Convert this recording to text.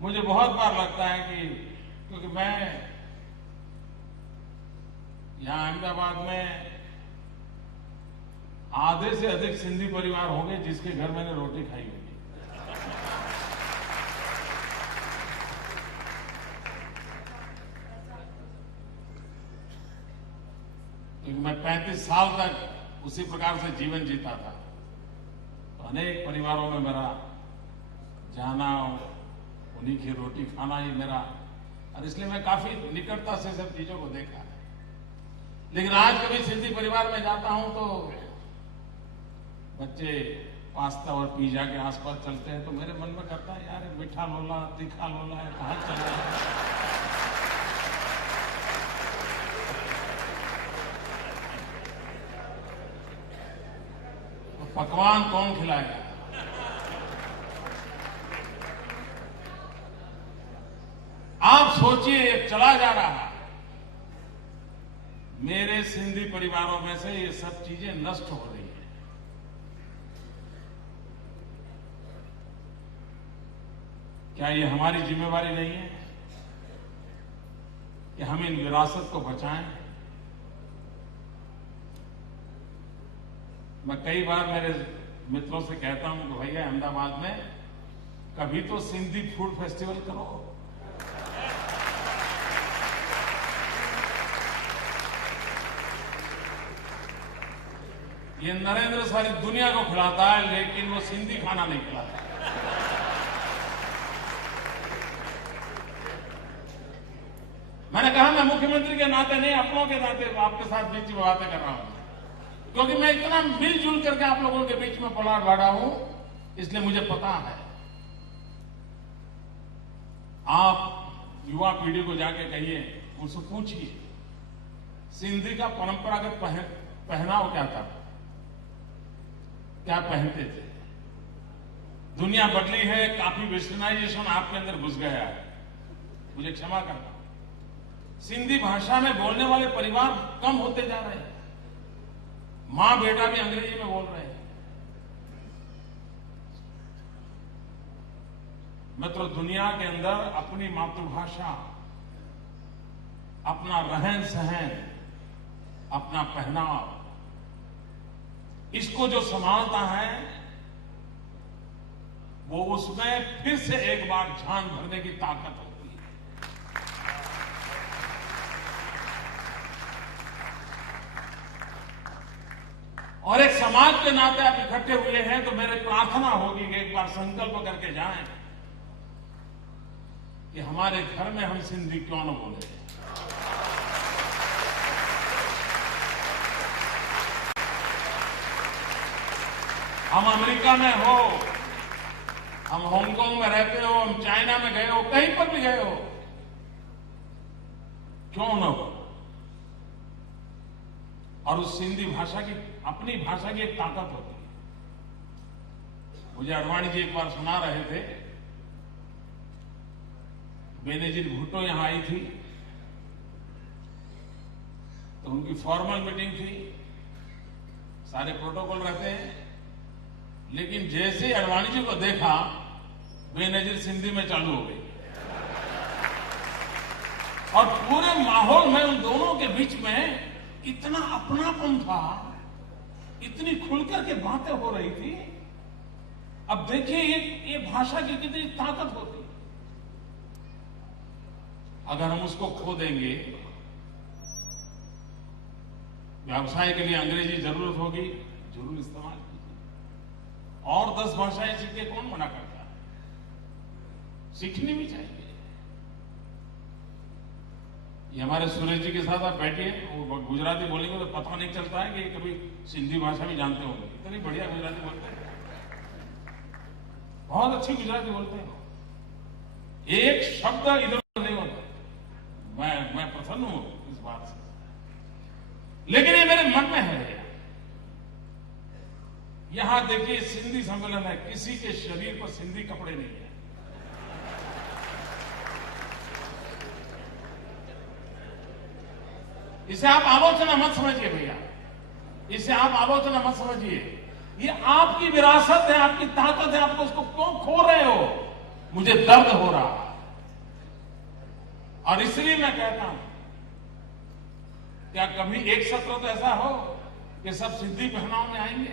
मुझे बहुत बार लगता है कि क्योंकि मैं यहां अहमदाबाद में आधे से अधिक सिंधी परिवार होंगे जिसके घर मैंने रोटी खाई होगी। क्योंकि मैं 35 साल तक उसी प्रकार से जीवन जीता था, तो अनेक परिवारों में मेरा जाना, उन्हीं की रोटी खाना ही मेरा, और इसलिए मैं काफी निकटता से सब चीजों को देखा है। लेकिन आज कभी सिंधी परिवार में जाता हूं तो बच्चे पास्ता और पिज्जा के आसपास चलते हैं तो मेरे मन में करता है यार मीठा लोला तीखा लोला है, कहां चल रहा है। तो पकवान कौन खिलाएगा? आप सोचिए, चला जा रहा है। मेरे सिंधी परिवारों में से ये सब चीजें नष्ट हो रही हैं। क्या ये हमारी जिम्मेवारी नहीं है कि हम इन विरासत को बचाएं? मैं कई बार मेरे मित्रों से कहता हूं कि भैया अहमदाबाद में कभी तो सिंधी फूड फेस्टिवल करो। ये नरेंद्र सारी दुनिया को खिलाता है लेकिन वो सिंधी खाना नहीं खिलाता। मैंने कहा मैं मुख्यमंत्री के नाते नहीं, अपनों के नाते आपके साथ बीच में बातें कर रहा हूं, क्योंकि मैं इतना मिलजुल करके आप लोगों के बीच में पला बढ़ा हूं, इसलिए मुझे पता है। आप युवा पीढ़ी को जाके कहिए, उनसे पूछिए सिंधी का परंपरागत पहनाव क्या था, क्या पहनते थे। दुनिया बदली है, काफी वेस्टर्नाइजेशन आपके अंदर घुस गया है, मुझे क्षमा करना। सिंधी भाषा में बोलने वाले परिवार कम होते जा रहे हैं, मां बेटा भी अंग्रेजी में बोल रहे हैं। मित्रों, दुनिया के अंदर अपनी मातृभाषा, अपना रहन सहन, अपना पहनाव, इसको जो संभालता है वो उसमें फिर से एक बार जान भरने की ताकत होती है। और एक समाज के नाते आप इकट्ठे हुए हैं तो मेरी प्रार्थना होगी कि एक बार संकल्प करके जाएं कि हमारे घर में हम सिंधी क्यों न बोले। हम अमेरिका में हो, हम हांगकांग में रहते हो, हम चाइना में गए हो, कहीं पर भी गए हो, क्यों न हो। और उस सिंधी भाषा की, अपनी भाषा की एक ताकत होती है। मुझे अडवाणी जी एक बार सुना रहे थे, बेनजीर भुट्टो यहां आई थी तो उनकी फॉर्मल मीटिंग थी, सारे प्रोटोकॉल रहते हैं, लेकिन जैसे अडवाणी जी को देखा बेनजीर सिंधी में चालू हो गई और पूरे माहौल में उन दोनों के बीच में इतना अपनापन था, इतनी खुलकर के बातें हो रही थी। अब देखिए ये भाषा की कितनी ताकत होती है। अगर हम उसको खो देंगे, व्यवसाय के लिए अंग्रेजी जरूरत होगी, जरूर इस्तेमाल कीजिए। और 10 भाषाएं सीखे कौन मना करता है, सीखनी भी चाहिए। ये हमारे सुरेश जी के साथ आप बैठिए, वो गुजराती बोलेंगे तो पता नहीं चलता है कि कभी सिंधी भाषा भी जानते होंगे। इतनी बढ़िया गुजराती बोलते हैं, बहुत अच्छी गुजराती बोलते हैं, एक शब्द इधर नहीं होता। मैं प्रसन्न हूं इस बात से, लेकिन ये मेरे मन में है। यहां देखिए सिंधी सम्मेलन है, किसी के शरीर पर सिंधी कपड़े नहीं है। इसे आप आलोचना मत समझिए भैया, इसे आप आलोचना मत समझिए। ये आपकी विरासत है, आपकी ताकत है, आप उसको क्यों खो रहे हो? मुझे दर्द हो रहा है। और इसलिए मैं कहता हूं, क्या कभी एक सत्र तो ऐसा हो कि सब सिद्धि पहनाव में आएंगे?